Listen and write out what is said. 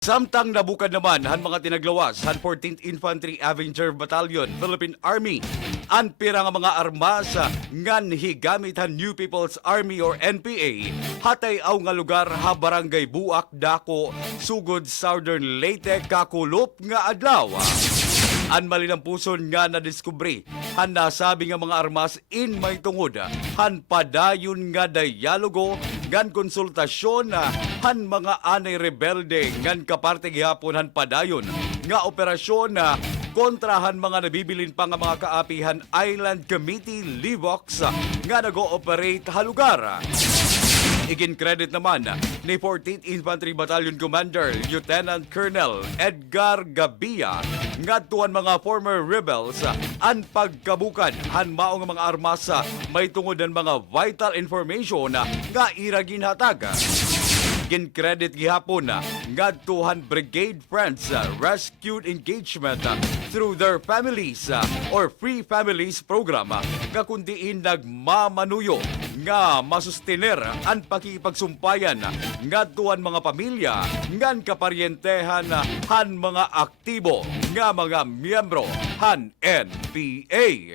Samtang nabukad naman han mga tinaglawas han 14th Infantry Avenger Battalion, Philippine Army, ang pira nga mga armas ngan higamit han New People's Army or NPA, hatay aw nga lugar ha Barangay Buak, Dako, Sugod, Southern Leyte, Kakulop nga adlaw. An malinampuson nga nadiskubre han nasabi nga mga armas in may tungod han padayon nga dialogo ngan konsultasyon han mga anay rebelde ngan kaparte gihapon han padayon nga operasyon kontrahan mga nabibilin pa nga mga kaapihan Island Committee Livox nga nag-ooperate ha lugar. Igin-credit naman ni 14th Infantry Battalion Commander Lieutenant Colonel Edgar Gabia nga tuwan mga former rebels ang pagkabukan han mao nga mga armas may tungod ng mga vital information nga iragin hatag. Gin-credit gihapon nga tuhan Brigade Friends Rescued Engagement through their families or Free Families program nga kundiin nagmamanuyo nga masustener ang pakikipagsumpayan nga tuwan mga pamilya ngan kaparyentehan han mga aktibo nga mga miyembro han NPA.